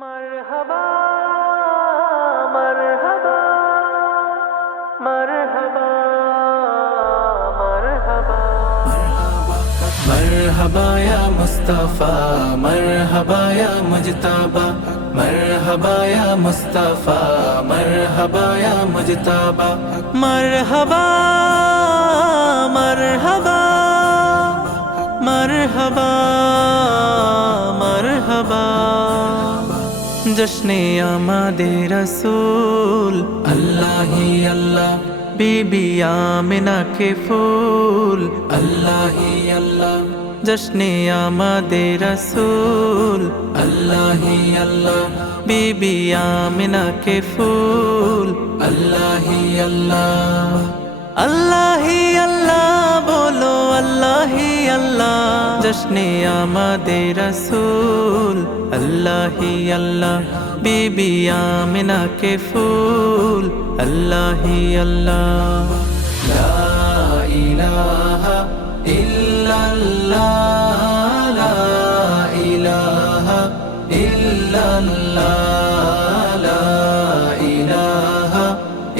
मरहबा मरहबा मरहबा मरहबा मरहबा या मुस्तफा मरहबा या मुजतबा मरहबा या मुस्तफा मरहबा या मुजतबा मरहबा मरहबा मरहबा मरहबा जश्ने आमादे रसूल अल्लाह ही अल्लाह बीबी आमिना के फूल अल्लाह ही अल्लाह जश्ने आमादे रसूल अल्लाह ही अल्लाह बीबी आमिना के फूल अल्लाह ही अल्लाह अल्लाह ही अल्लाह बोलो अल्लाह ही अल्लाह जश्ने आमादे रसूल अल्लाह ही अल्लाह बीबी आमिना के फूल अल्लाह ही अल्लाह ला इलाहा इल्लल्लाह ला इलाहा इल्लल्लाह ला इलाहा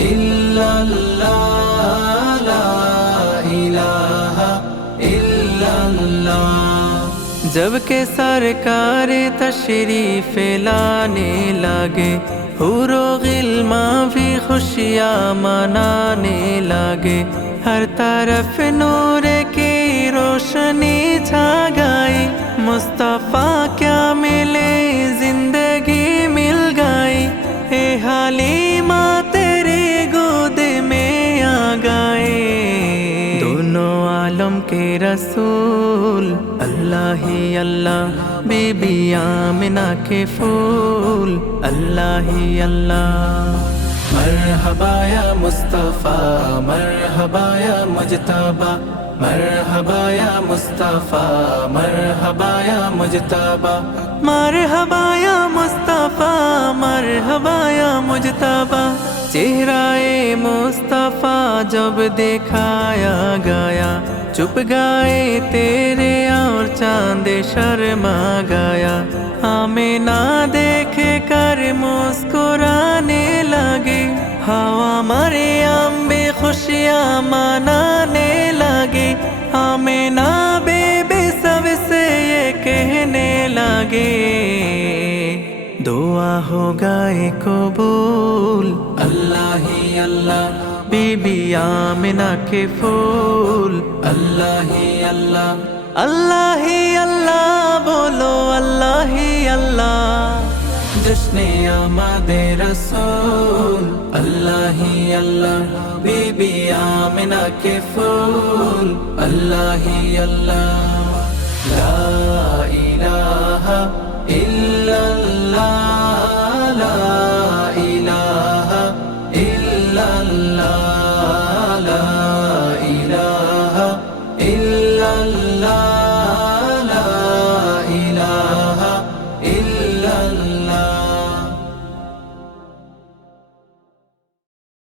इल्लल्लाह ला इलाहा इल्लल्लाह जब के सरकार तशरीफ लाने लगे हुरो गिल्मा भी खुशियाँ मनाने लगे हर तरफ नूर की रोशनी छा गई मुस्तफ़ा क्या मिले जिंदगी मिल गई हे हालिमा तेरे गोद में आ गए दोनों आलम के रसूल अल्लाह ही अल्लाह बीबी आमिना के फूल अल्लाह ही अल्लाह मरहबा या मुस्तफा मरहबा या मुजतबा मरहबा या मुस्तफा मरहबा या मुजतबा मरहबा या मुस्तफ़ा मरहबा या मुजतबा चेहराए मुस्तफ़ा जब दिखाया गया चुप गए तेरे और चांद शर्मा गया हमें ना देखे कर मुस्कुराने लगे हवा मरियम भी खुशियाँ मनाने लगे हमें ना बेबी सबसे ये कहने लगे दुआ हो गए कबूल अल्लाह ही अल्लाह बीबी आमिना के फूल अल्लाह ही अल्लाह अल्लाह ही अल्लाह बोलो अल्लाह ही अल्लाह जश्ने आमादे रसूल अल्लाह ही अल्लाह बीबी आमिना के फूल अल्लाह ही अल्लाह ला इलाहा इल्लल्लाह ला